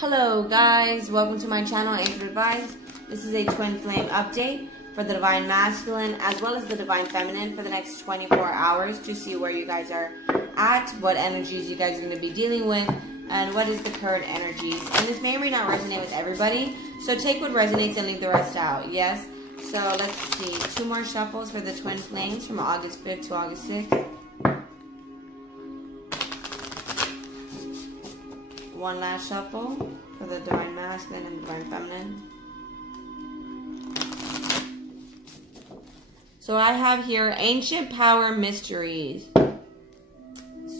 Hello guys, welcome to my channel, Anchoredadvice. This is a twin flame update for the Divine Masculine as well as the Divine Feminine for the next 24 hours to see where you guys are at, what energies you guys are going to be dealing with, and what is the current energies. And this may or may not resonate with everybody, so take what resonates and leave the rest out, yes? So let's see, 2 more shuffles for the twin flames from August 5th to August 6th. 1 last shuffle for the Divine Masculine and the Divine Feminine. So I have here Ancient Power Mysteries.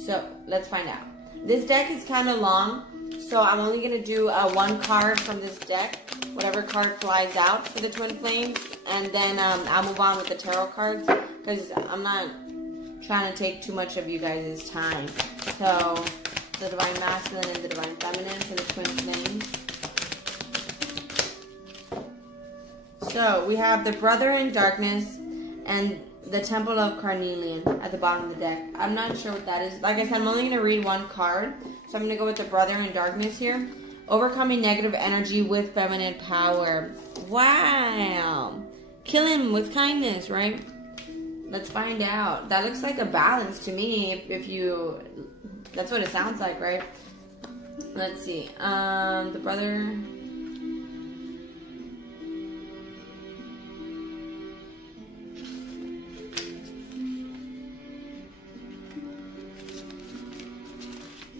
So let's find out. This deck is kind of long, so I'm only going to do 1 card from this deck, whatever card flies out for the twin flames, and then I'll move on with the tarot cards because I'm not trying to take too much of you guys' time. So the Divine Masculine and the Divine Feminine for the twin flames. So we have the Brother in Darkness and the Temple of Carnelian at the bottom of the deck. I'm not sure what that is. Like I said, I'm only going to read 1 card. So I'm going to go with the Brother in Darkness here. Overcoming negative energy with feminine power. Wow. Kill him with kindness, right? Let's find out. That looks like a balance to me if you... That's what it sounds like, right? Let's see. The Brother...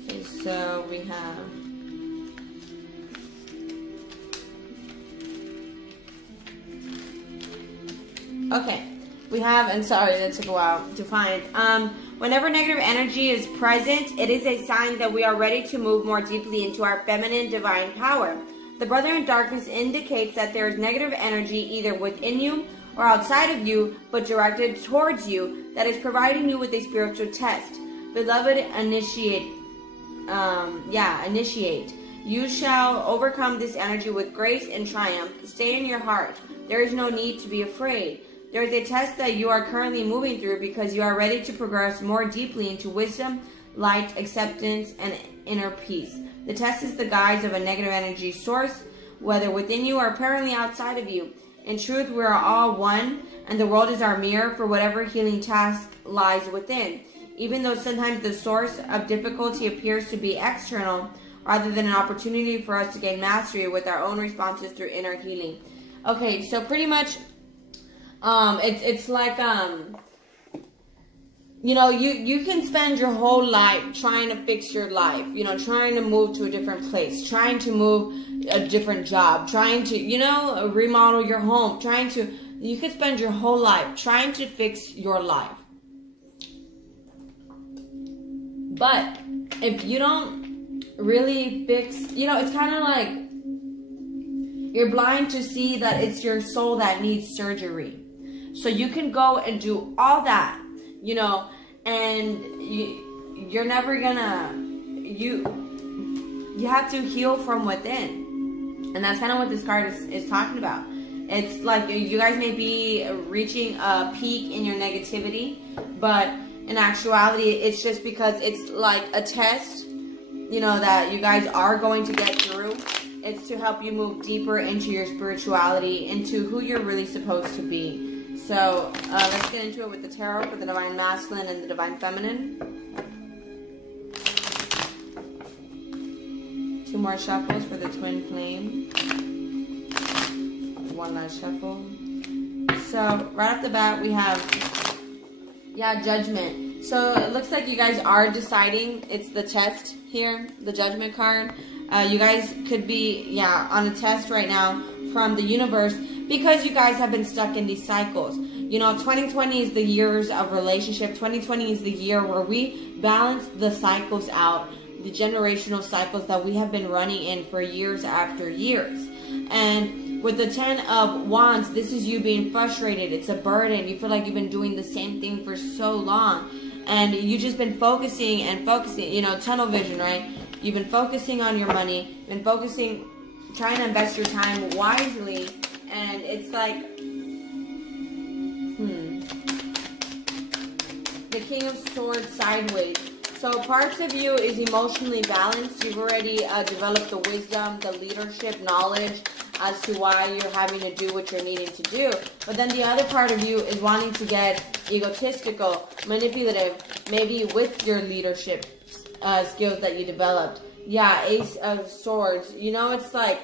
Okay, so we have... Okay. We have, and sorry, that took a while to find. Whenever negative energy is present, it is a sign that we are ready to move more deeply into our feminine divine power. The Brother in Darkness indicates that there is negative energy either within you or outside of you, but directed towards you, that is providing you with a spiritual test. Beloved, initiate. You shall overcome this energy with grace and triumph. Stay in your heart. There is no need to be afraid. There is a test that you are currently moving through because you are ready to progress more deeply into wisdom, light, acceptance, and inner peace. The test is the guise of a negative energy source, whether within you or apparently outside of you. In truth, we are all one, and the world is our mirror for whatever healing task lies within. Even though sometimes the source of difficulty appears to be external, rather than an opportunity for us to gain mastery with our own responses through inner healing. Okay, so pretty much... It's like, you know, you can spend your whole life trying to fix your life, you know, trying to move to a different place, trying to move a different job, trying to, you know, remodel your home, you could spend your whole life trying to fix your life. But if you don't really fix, you know, it's kind of like you're blind to see that it's your soul that needs surgery. So you can go and do all that, you know, and you're never gonna, you have to heal from within. And that's kind of what this card is talking about. It's like you guys may be reaching a peak in your negativity, but in actuality, it's just because it's like a test, you know, that you guys are going to get through. It's to help you move deeper into your spirituality, into who you're really supposed to be. So, let's get into it with the tarot for the Divine Masculine and the Divine Feminine. 2 more shuffles for the Twin Flame. 1 last shuffle. So, right off the bat, we have, Judgment. So, it looks like you guys are deciding. It's the test here, the Judgment card. You guys could be, on a test right now from the universe because you guys have been stuck in these cycles. You know, 2020 is the years of relationship. 2020 is the year where we balance the cycles out, the generational cycles that we have been running in for years after years. And with the 10 of Wands, this is you being frustrated. It's a burden. You feel like you've been doing the same thing for so long. And you've just been focusing and focusing, you know, tunnel vision, right? You've been focusing on your money, you've been focusing, trying to invest your time wisely, and it's like, the King of Swords sideways. So parts of you is emotionally balanced. You've already developed the wisdom, the leadership, knowledge as to why you're having to do what you're needing to do. But then the other part of you is wanting to get egotistical, manipulative, maybe with your leadership skills that you developed. Yeah, Ace of Swords. You know, it's like,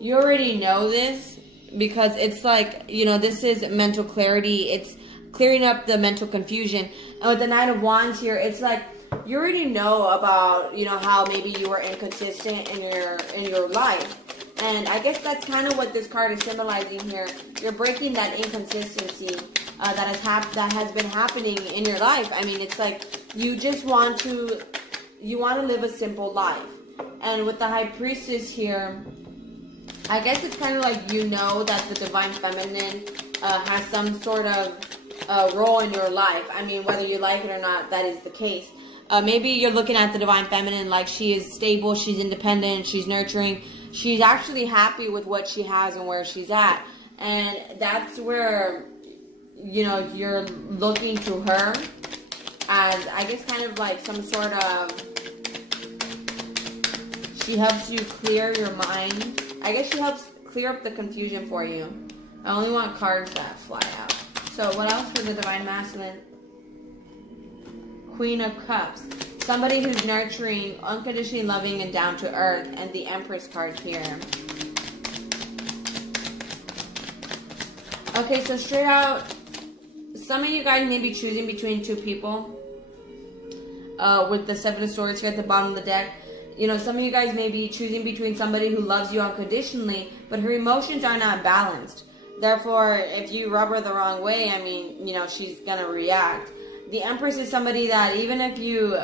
you already know this because it's like, you know, this is mental clarity. It's clearing up the mental confusion. And with the Knight of Wands here, it's like, you already know about, you know, how maybe you were inconsistent in your life. And I guess that's kind of what this card is symbolizing here. You're breaking that inconsistency that has been happening in your life. I mean, it's like you just want to live a simple life. And with the High Priestess here, I guess it's kind of like, you know, that the Divine Feminine has some sort of role in your life. I mean, whether you like it or not, that is the case. Maybe you're looking at the Divine Feminine like she is stable, she's independent, she's nurturing. She's actually happy with what she has and where she's at. And that's where, you know, you're looking to her as, I guess, kind of like some sort of, she helps you clear your mind. I guess she helps clear up the confusion for you. I only want cards that fly out. So what else for the Divine Masculine? Queen of Cups. Somebody who's nurturing, unconditionally loving, and down to earth. And the Empress card here. Okay, so straight out, some of you guys may be choosing between two people. With the Seven of Swords here at the bottom of the deck. You know, some of you guys may be choosing between somebody who loves you unconditionally, but her emotions are not balanced. Therefore, if you rub her the wrong way, I mean, you know, she's gonna react. The Empress is somebody that even if you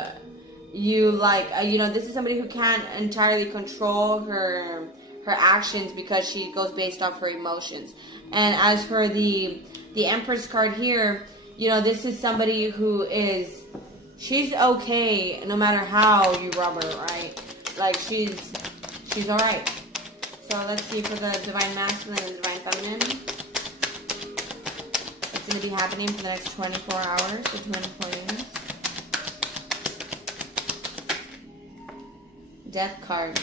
like, you know, this is somebody who can't entirely control her actions because she goes based off her emotions. And as for the Empress card here, you know, this is somebody who is, she's okay no matter how you rub her, right? Like, she's alright. So let's see for the Divine Masculine and Divine Feminine. It's going to be happening for the next 24 hours to 24 years. Death card.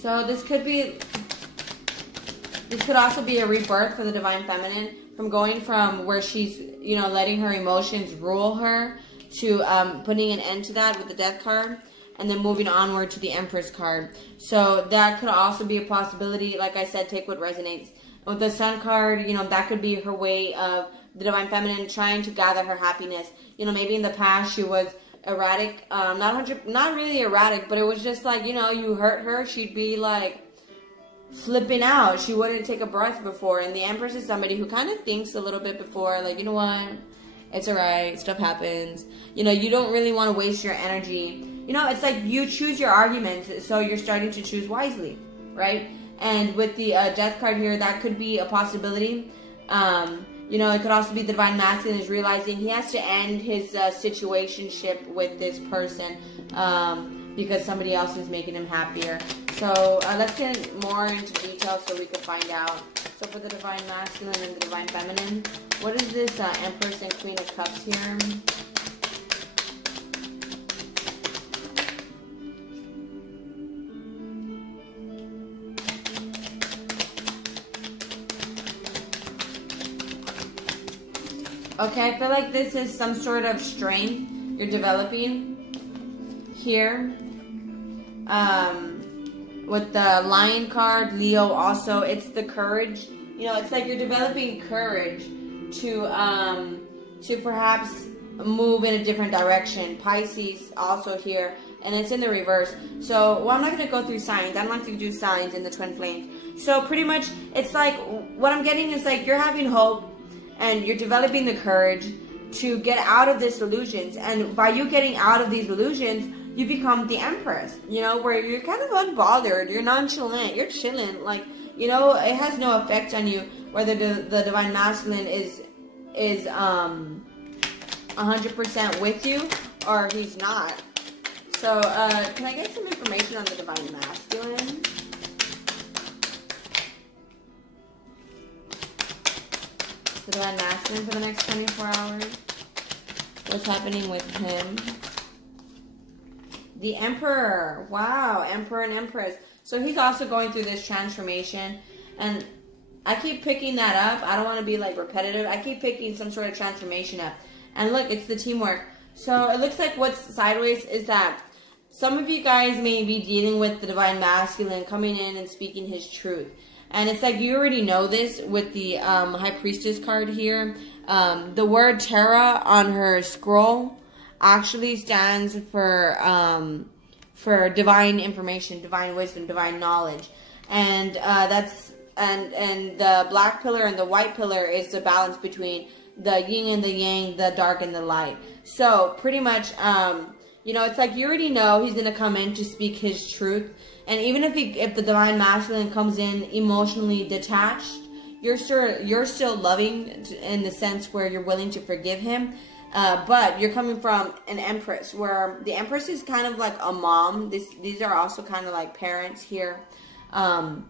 So this could also be a rebirth for the Divine Feminine, from going from where she's, you know, letting her emotions rule her to putting an end to that with the Death card, and then moving onward to the Empress card. So that could also be a possibility. Like I said, take what resonates. With the Sun card, you know, that could be her way of the Divine Feminine trying to gather her happiness. You know, maybe in the past she was erratic, not really erratic, but it was just like, you know, you hurt her, she'd be like flipping out. She wouldn't take a breath before. And the Empress is somebody who kind of thinks a little bit before, like, you know what, it's alright, stuff happens. You know, you don't really want to waste your energy. You know, it's like you choose your arguments, so you're starting to choose wisely, right? And with the Death card here, that could be a possibility. You know, it could also be the Divine Masculine is realizing he has to end his situationship with this person because somebody else is making him happier. So let's get more into detail so we can find out. So for the Divine Masculine and the Divine Feminine, what is this Empress and Queen of Cups here? Okay, I feel like this is some sort of strength you're developing here. With the Lion card, Leo also, it's the courage. You know, it's like you're developing courage to perhaps move in a different direction. Pisces also here, and it's in the reverse. So, well, I'm not going to go through signs. I don't like to do signs in the twin flames. So pretty much, it's like, what I'm getting is like you're having hope, and you're developing the courage to get out of these illusions. And by you getting out of these illusions, you become the Empress, you know, where you're kind of unbothered, you're nonchalant, you're chilling. Like, you know, it has no effect on you whether the Divine Masculine is 100% with you or he's not. So, can I get some information on the Divine Masculine? The Divine Masculine for the next 24 hours. What's happening with him? The Emperor. Wow, Emperor and Empress. So he's also going through this transformation. And I keep picking that up. I don't want to be like repetitive. I keep picking some sort of transformation up. And look, it's the teamwork. So it looks like what's sideways is that some of you guys may be dealing with the Divine Masculine coming in and speaking his truth. And it's like you already know this with the High Priestess card here. The word Terra on her scroll actually stands for divine information, divine wisdom, divine knowledge. And and the black pillar and the white pillar is the balance between the yin and the yang, the dark and the light. So pretty much, you know, it's like you already know he's going to come in to speak his truth. And even if the Divine Masculine comes in emotionally detached, you're still loving in the sense where you're willing to forgive him. But you're coming from an Empress, where the Empress is kind of like a mom. These are also kind of like parents here. And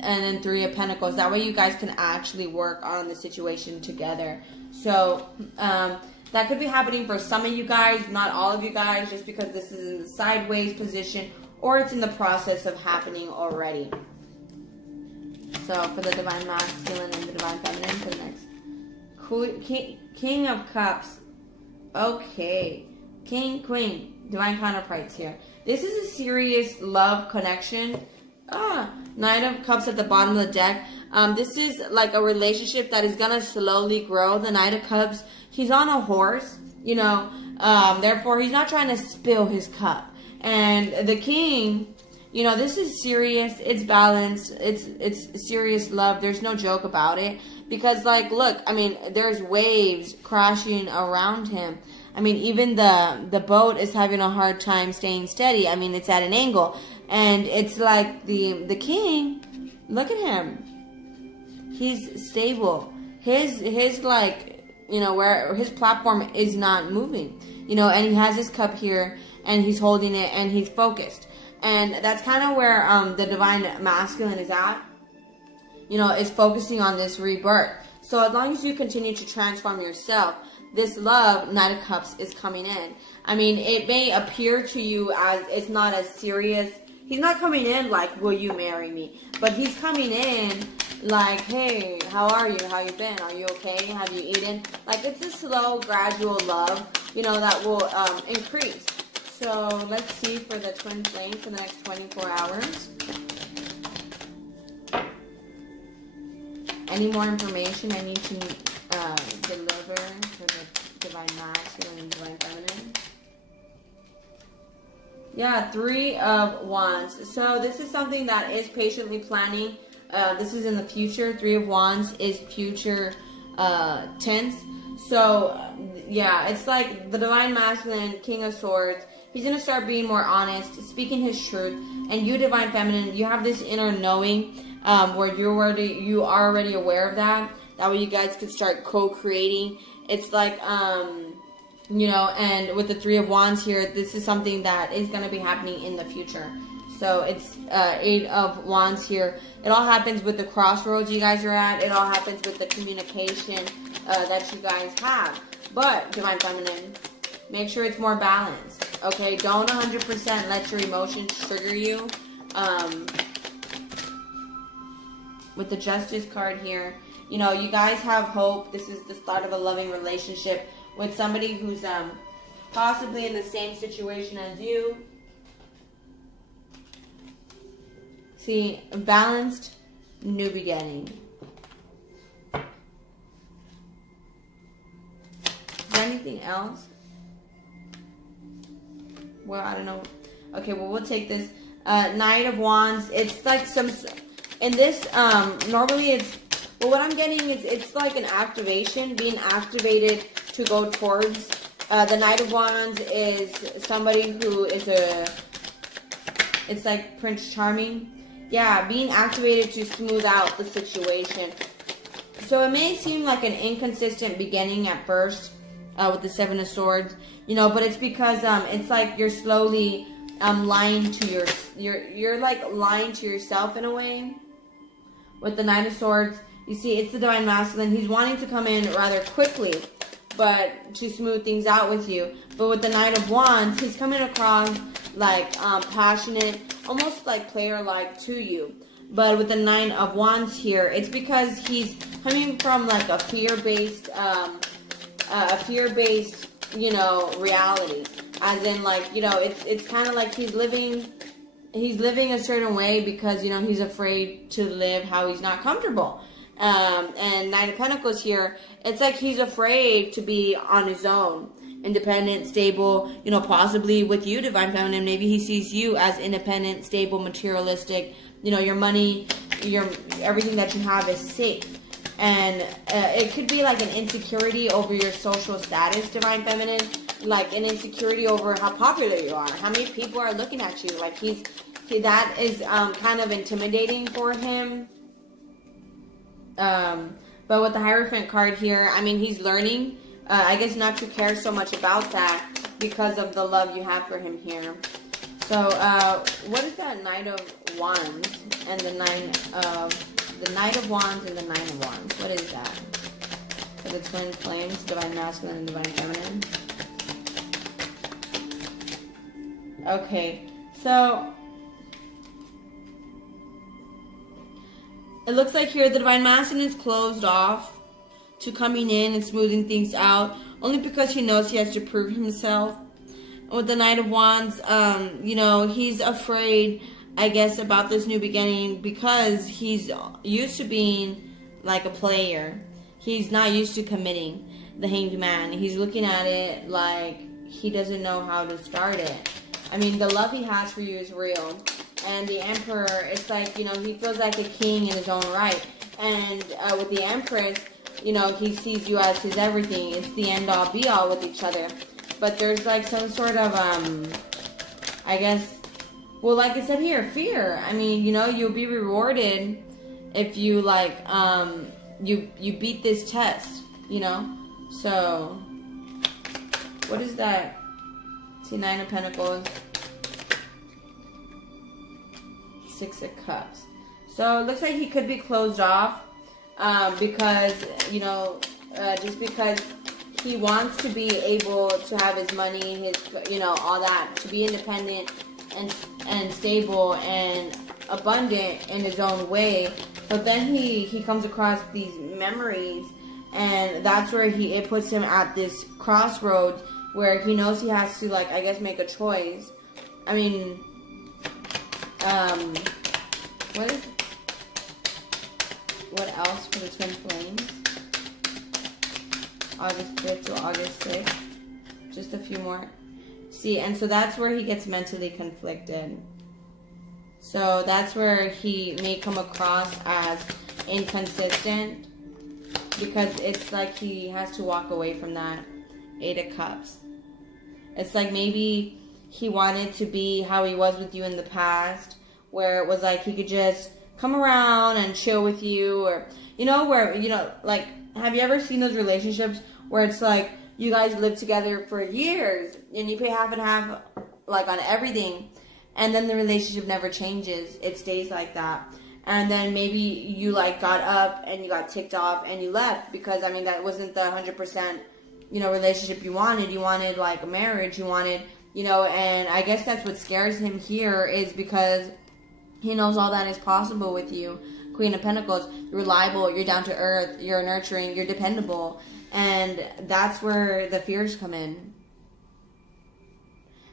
then Three of Pentacles. That way you guys can actually work on the situation together. So that could be happening for some of you guys, not all of you guys, just because this is in the sideways position, or it's in the process of happening already. So for the Divine Masculine and the Divine Feminine, for the next King of Cups. Okay, King, Queen, Divine counterparts here. This is a serious love connection. Knight of Cups at the bottom of the deck. This is like a relationship that is gonna slowly grow. The Knight of Cups, he's on a horse, you know, therefore he's not trying to spill his cup. And the King, you know, this is serious, it's balanced, it's serious love. There's no joke about it. Because, like, look, I mean, there's waves crashing around him. I mean, even the boat is having a hard time staying steady. I mean, it's at an angle. And it's like the King, look at him. He's stable. His like, you know, where his platform is not moving. You know, and he has his cup here, and he's holding it, and he's focused. And that's kind of where the Divine Masculine is at. You know, is focusing on this rebirth. So as long as you continue to transform yourself, this love, Knight of Cups, is coming in. I mean, it may appear to you as it's not as serious. He's not coming in like, will you marry me? But he's coming in like, hey, how are you? How you been? Are you okay? Have you eaten? Like, it's a slow, gradual love, you know, that will increase. So let's see for the twin flames for the next 24 hours. Any more information I need to deliver for the Divine Masculine and Divine Feminine? Yeah, Three of Wands. So this is something that is patiently planning. This is in the future. Three of Wands is future tense. So yeah, it's like the Divine Masculine, King of Swords. He's going to start being more honest, speaking his truth. And you, Divine Feminine, you have this inner knowing where you are already aware of that. That way you guys could start co-creating. It's like, you know, and with the Three of Wands here, this is something that is going to be happening in the future. So it's Eight of Wands here. It all happens with the crossroads you guys are at. It all happens with the communication that you guys have. But, Divine Feminine, make sure it's more balanced. Okay, don't 100% let your emotions trigger you. With the Justice card here, you know, you guys have hope. This is the start of a loving relationship with somebody who's possibly in the same situation as you. See, a balanced new beginning. Is there anything else? Well, I don't know. Okay, well, we'll take this. Knight of Wands. It's like some... In this, normally it's... Well, what I'm getting is it's like an activation, being activated to go towards. The Knight of Wands is somebody who is it's like Prince Charming. Yeah, being activated to smooth out the situation. So it may seem like an inconsistent beginning at first with the Seven of Swords, you know, but it's because it's like you're slowly lying to you're like lying to yourself in a way. With the Knight of Swords, you see, it's the Divine Masculine. He's wanting to come in rather quickly, but to smooth things out with you. But with the Knight of Wands, he's coming across like passionate, almost like player-like to you. But with the Nine of Wands here, it's because he's coming from like a fear-based, you know, reality. As in, like, you know, it's kind of like he's living a certain way because, you know, he's afraid to live how he's not comfortable. And Nine of Pentacles here, it's like he's afraid to be on his own, independent, stable, you know, possibly with you, Divine Feminine. Maybe he sees you as independent, stable, materialistic. You know, your money, everything that you have is safe. And it could be like an insecurity over your social status, Divine Feminine. Like an insecurity over how popular you are, how many people are looking at you. Like that is kind of intimidating for him. But with the Hierophant card here, I mean, he's learning, I guess, not to care so much about that because of the love you have for him here. So, what is that Knight of Wands and the Knight of Wands and the Nine of Wands? What is that? So the twin flames, Divine Masculine and Divine Feminine. Okay, so it looks like here the Divine Masculine is closed off to coming in and smoothing things out, only because he knows he has to prove himself. With the Knight of Wands, you know, he's afraid, I guess, about this new beginning because he's used to being like a player. He's not used to committing. The Hanged Man, he's looking at it like he doesn't know how to start it. I mean, the love he has for you is real. And the Emperor, it's like, you know, he feels like a king in his own right. And with the Empress, you know, he sees you as his everything. It's the end-all, be-all with each other. But there's like some sort of, I guess, well, like I said here, fear. I mean, you know, you'll be rewarded if you, like, you beat this test, you know? So, what is that? See, Nine of Pentacles, Six of Cups. So it looks like he could be closed off because, you know, just because he wants to be able to have his money, his, you know, all that, to be independent and stable and abundant in his own way. But then he comes across these memories, and that's where it puts him at this crossroads where he knows he has to, like, I guess, make a choice. I mean, what else for the Twin Flames? August 5th to August 6th. Just a few more. See, and so that's where he gets mentally conflicted. So that's where he may come across as inconsistent, because it's like he has to walk away from that. Eight of Cups. It's like maybe he wanted to be how he was with you in the past, where it was like he could just come around and chill with you, or, you know, where, you know, like, have you ever seen those relationships where it's like you guys live together for years and you pay half and half, like, on everything, and then the relationship never changes, it stays like that, and then maybe you, like, got up and you got ticked off and you left because, I mean, that wasn't the 100%, you know, relationship you wanted, like, a marriage, you wanted, you know, and I guess that's what scares him here, is because he knows all that is possible with you. Queen of Pentacles, you're reliable, you're down to earth, you're nurturing, you're dependable, and that's where the fears come in.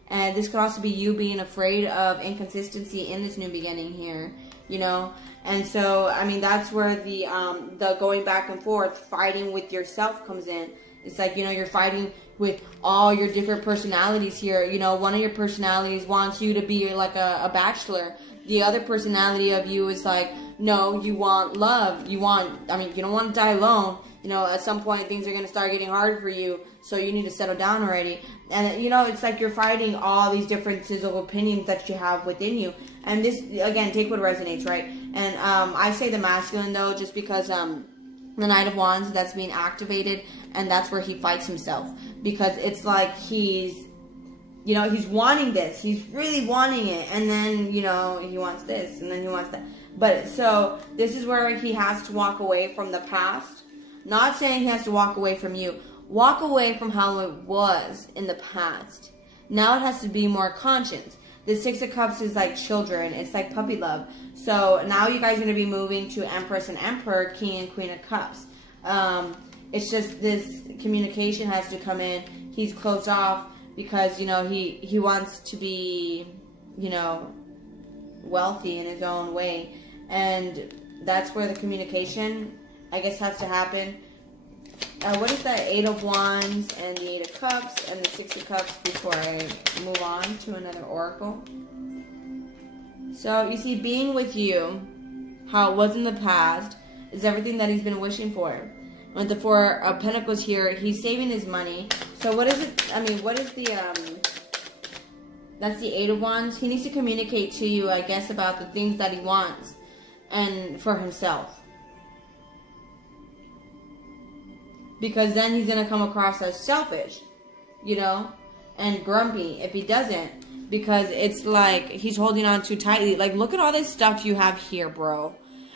And this could also be you being afraid of inconsistency in this new beginning here, you know. And so, I mean, that's where the going back and forth, fighting with yourself comes in. It's like, you know, you're fighting with all your different personalities here. You know, one of your personalities wants you to be like a bachelor. The other personality of you is like, no, you want love. You want, I mean, you don't want to die alone. You know, at some point things are going to start getting hard for you, so you need to settle down already. And, you know, it's like you're fighting all these differences of opinions that you have within you. And this, again, take what resonates, right? And I say the masculine, though, just because the Knight of Wands, that's being activated, and that's where he fights himself. Because it's like he's, you know, he's wanting this. He's really wanting it. And then, you know, he wants this, and then he wants that. But, so, this is where he has to walk away from the past. Not saying he has to walk away from you. walk away from how it was in the past. Now it has to be more conscious. The Six of Cups is like children. It's like puppy love. So now you guys are going to be moving to Empress and Emperor, King and Queen of Cups. It's just this communication has to come in. He's closed off because, you know, he wants to be, you know, wealthy in his own way. And that's where the communication, I guess, has to happen. What is that? Eight of Wands and the Eight of Cups and the Six of Cups before I move on to another oracle. So, you see, being with you, how it was in the past, is everything that he's been wishing for. With the Four of Pentacles here, he's saving his money. So, what is it? I mean, what is the, that's the Eight of Wands. He needs to communicate to you, I guess, about the things that he wants and for himself. Because then he's going to come across as selfish, you know, and grumpy if he doesn't. Because it's like he's holding on too tightly. Like, look at all this stuff you have here, bro.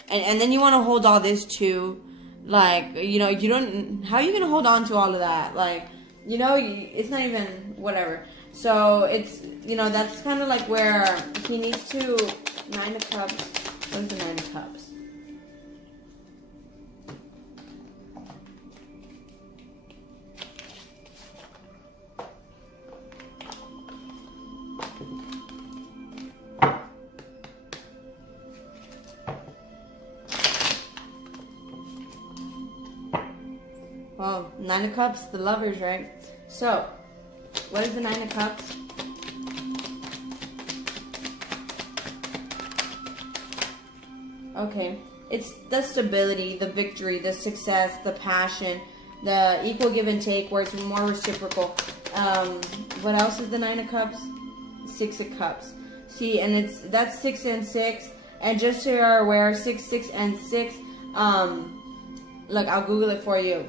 And then you want to hold all this too. Like, you know, you don't... How are you going to hold on to all of that? Like, you know, it's not even... Whatever. So, it's... You know, that's kind of like where he needs to... Nine of Cups. What is the Nine of Cups? Well, Nine of Cups, the lovers, right? So, what is the Nine of Cups? Okay, it's the stability, the victory, the success, the passion, the equal give and take, where it's more reciprocal. What else is the Nine of Cups? Six of Cups. See, and that's 6 and 6, and just so you're aware, 6, 6, and 6. Look, I'll Google it for you.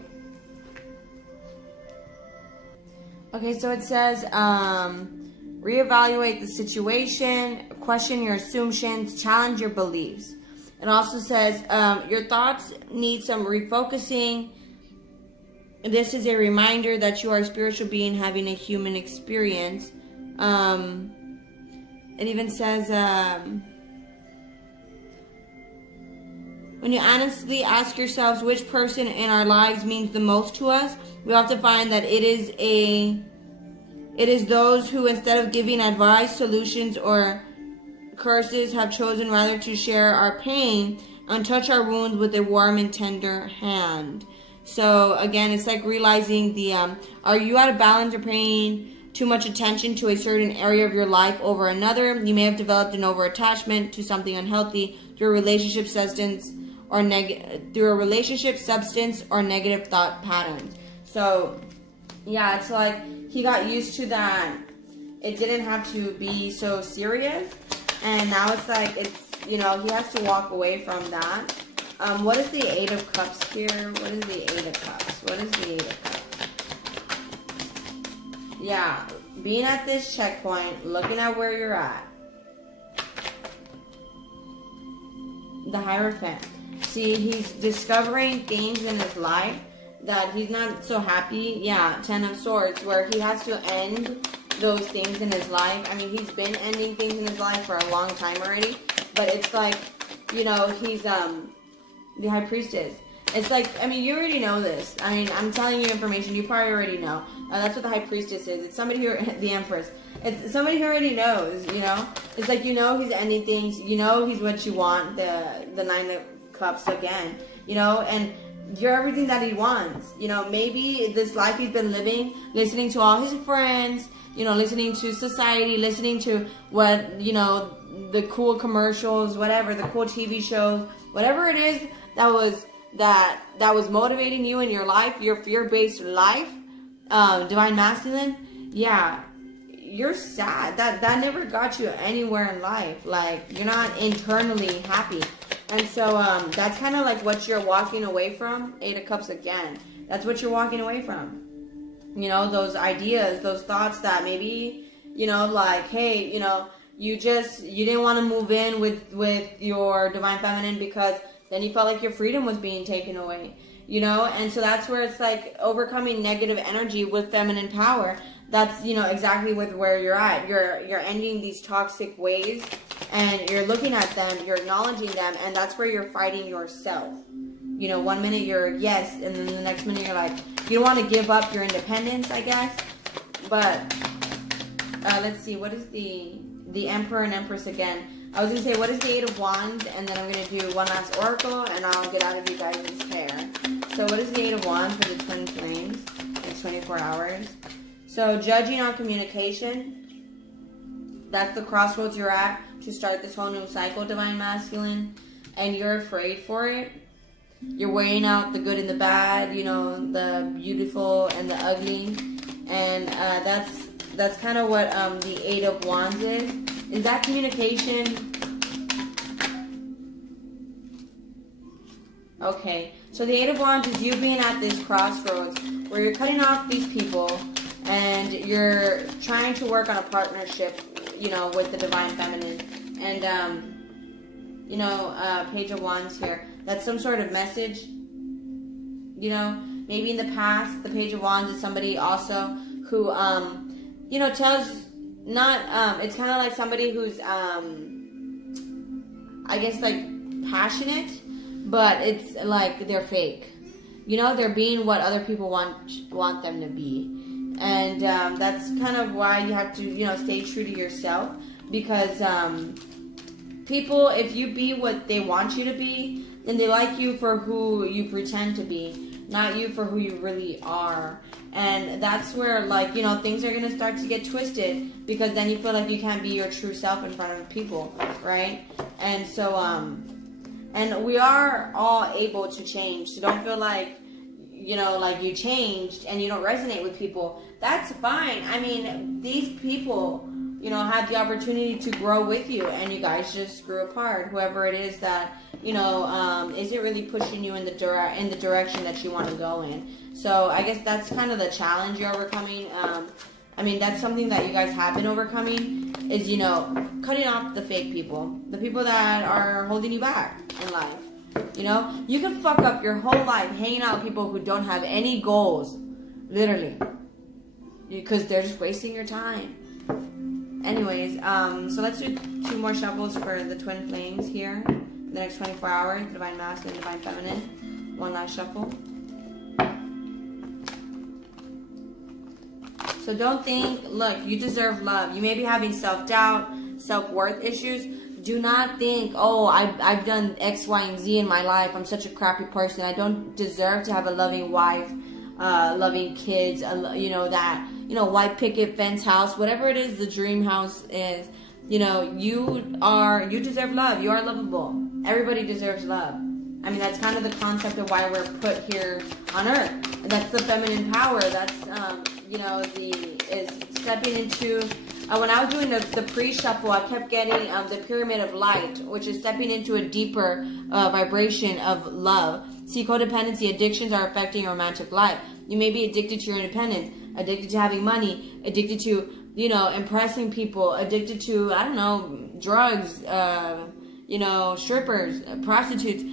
Okay, so it says, reevaluate the situation, question your assumptions, challenge your beliefs. It also says, your thoughts need some refocusing. This is a reminder that you are a spiritual being having a human experience. It even says, when you honestly ask yourselves which person in our lives means the most to us, we have to find that it is those who, instead of giving advice, solutions, or curses, have chosen rather to share our pain and touch our wounds with a warm and tender hand. So again, it's like realizing the are you out of balance or paying too much attention to a certain area of your life over another? You may have developed an over-attachment to something unhealthy through a relationship substance or negative thought patterns. So yeah, it's like he got used to that. It didn't have to be so serious, and now it's like he has to walk away from that. What is the Eight of Cups here? What is the Eight of Cups? What is the Eight of Cups? Yeah, being at this checkpoint, looking at where you're at. The Hierophant. See, he's discovering things in his life that he's not so happy. Yeah, Ten of Swords, where he has to end those things in his life. I mean, he's been ending things in his life for a long time already, but it's like, you know, he's the High Priestess. It's like, I mean, you already know this. I mean, I'm telling you information you probably already know. That's what the High Priestess is. It's somebody who, the Empress. It's somebody who already knows, you know? It's like, you know, he's ending things. You know he's what you want, the Nine of Cups again, you know? And you're everything that he wants. You know, maybe this life he's been living, listening to all his friends, you know, listening to society, listening to what, you know, the cool commercials, whatever, the cool TV shows, whatever it is that was motivating you in your life, your fear-based life, divine masculine, yeah, you're sad. That never got you anywhere in life. Like, you're not internally happy. And so that's kind of like what you're walking away from. Eight of Cups again. That's what you're walking away from. You know, those ideas, those thoughts that maybe, you know, like, hey, you know, you didn't want to move in with your divine feminine because then you felt like your freedom was being taken away. you know? And so that's where it's like overcoming negative energy with feminine power. That's, you know, exactly with where you're at. You're ending these toxic ways, and you're looking at them, you're acknowledging them, and that's where you're fighting yourself. You know, one minute you're yes, and then the next minute you're like, you don't want to give up your independence, I guess. But let's see, what is the Emperor and Empress again? I was going to say, what is the Eight of Wands? And then I'm going to do one last oracle, and I'll get out of you guys' hair. So what is the Eight of Wands for the twin flames? It's 24 hours. So judging on communication. That's the crossroads you're at to start this whole new cycle, Divine Masculine. And you're afraid for it. You're weighing out the good and the bad, you know, the beautiful and the ugly. And that's kind of what the Eight of Wands is. Is that communication? Okay. So the Eight of Wands is you being at this crossroads where you're cutting off these people and you're trying to work on a partnership, you know, with the Divine Feminine. And, you know, Page of Wands here. That's some sort of message, you know. Maybe in the past, the Page of Wands is somebody also who, you know, tells, not, it's kind of like somebody who's, I guess, like, passionate, but it's like they're fake. You know, they're being what other people want them to be. And that's kind of why you have to, you know, stay true to yourself. Because people, if you be what they want you to be, then they like you for who you pretend to be, not you for who you really are. And that's where, like, you know, things are going to start to get twisted, because then you feel like you can't be your true self in front of people, right? And so, and we are all able to change. So don't feel like, you know, like you changed and you don't resonate with people. That's fine. I mean, these people, you know, had the opportunity to grow with you, and you guys just grew apart. Whoever it is that, you know, isn't really pushing you in the direction that you want to go in. So I guess that's kind of the challenge you're overcoming. I mean, that's something that you guys have been overcoming, is, you know, cutting off the fake people, the people that are holding you back in life. You know, you can fuck up your whole life hanging out with people who don't have any goals, literally, because they're just wasting your time. Anyways, so let's do 2 more shuffles for the twin flames here. The next 24 hours, Divine Masculine, Divine Feminine. One last shuffle. So don't think, look, you deserve love. You may be having self-doubt, self-worth issues. Do not think, oh, I've done X, Y, and Z in my life. I'm such a crappy person. I don't deserve to have a loving wife, loving kids, you know, that, you know, white picket fence house, whatever it is the dream house is. You know, you deserve love. You are lovable. Everybody deserves love. I mean, that's kind of the concept of why we're put here on earth. And that's the feminine power. That's, you know, is stepping into, when I was doing the pre-shuffle, I kept getting the pyramid of light, which is stepping into a deeper vibration of love. See, codependency, addictions are affecting your romantic life. You may be addicted to your independence, addicted to having money, addicted to, you know, impressing people, addicted to, I don't know, drugs, you know, strippers, prostitutes,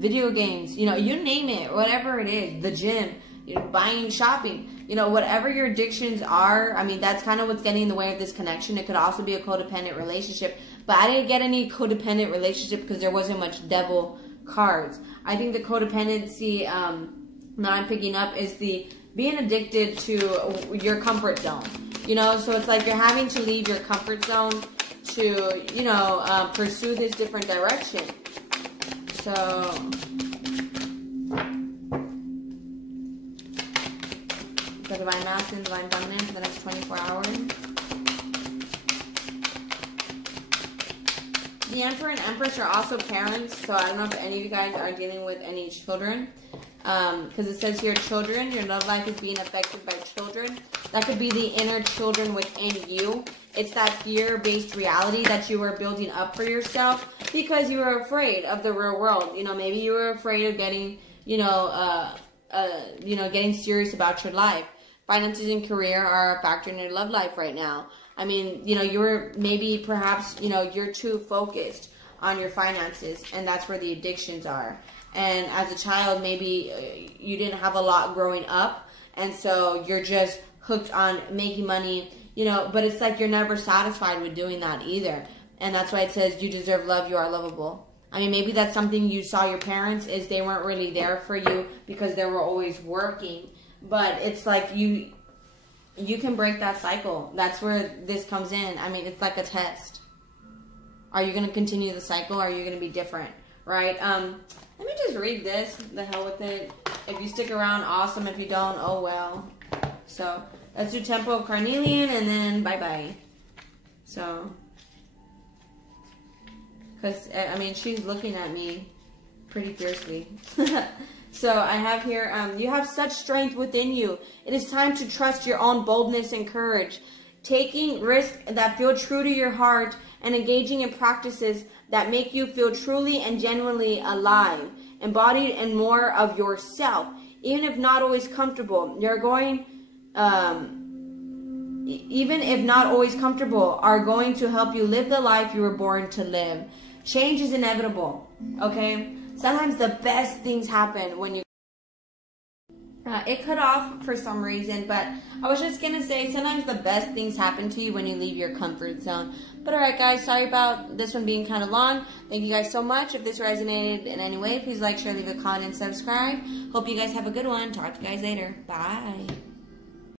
video games, you know, you name it, whatever it is, the gym, you know, buying, shopping, you know, whatever your addictions are. I mean, that's kind of what's getting in the way of this connection. It could also be a codependent relationship, but I didn't get any codependent relationship because there wasn't much devil cards. I think the codependency that I'm picking up is the being addicted to your comfort zone, you know, so it's like you're having to leave your comfort zone to, you know, pursue this different direction. So, the Divine Masculine, Divine Feminine for the next 24 hours. The Emperor and Empress are also parents, so I don't know if any of you guys are dealing with any children. Because it says here, children, your love life is being affected by children. That could be the inner children within you. It's that fear-based reality that you were building up for yourself because you were afraid of the real world. You know, maybe you were afraid of getting, you know, getting serious about your life. Finances and career are a factor in your love life right now. I mean, you know, you're maybe perhaps, you know, you're too focused on your finances, and that's where the addictions are. and as a child, maybe you didn't have a lot growing up, and so you're just hooked on making money, you know, but it's like you're never satisfied with doing that either. And that's why it says you deserve love, you are lovable. I mean, maybe that's something you saw your parents, is they weren't really there for you because they were always working. But it's like you can break that cycle. That's where this comes in. I mean, it's like a test. Are you going to continue the cycle, or are you going to be different, right? Let me just read this. The hell with it. If you stick around, awesome. If you don't, oh well. So, let's do Temple of Carnelian, and then bye-bye. So... because, I mean, she's looking at me pretty fiercely. So, I have here, you have such strength within you. It is time to trust your own boldness and courage. Taking risks that feel true to your heart and engaging in practices that make you feel truly and genuinely alive, embodied and more of yourself. Even if not always comfortable, you're going... even if not always comfortable, are going to help you live the life you were born to live. Change is inevitable, okay? Sometimes the best things happen when you... it cut off for some reason, but I was just going to say sometimes the best things happen to you when you leave your comfort zone. But alright guys, sorry about this one being kind of long. Thank you guys so much. If this resonated in any way, please like, share, leave a comment, and subscribe. Hope you guys have a good one. Talk to you guys later. Bye.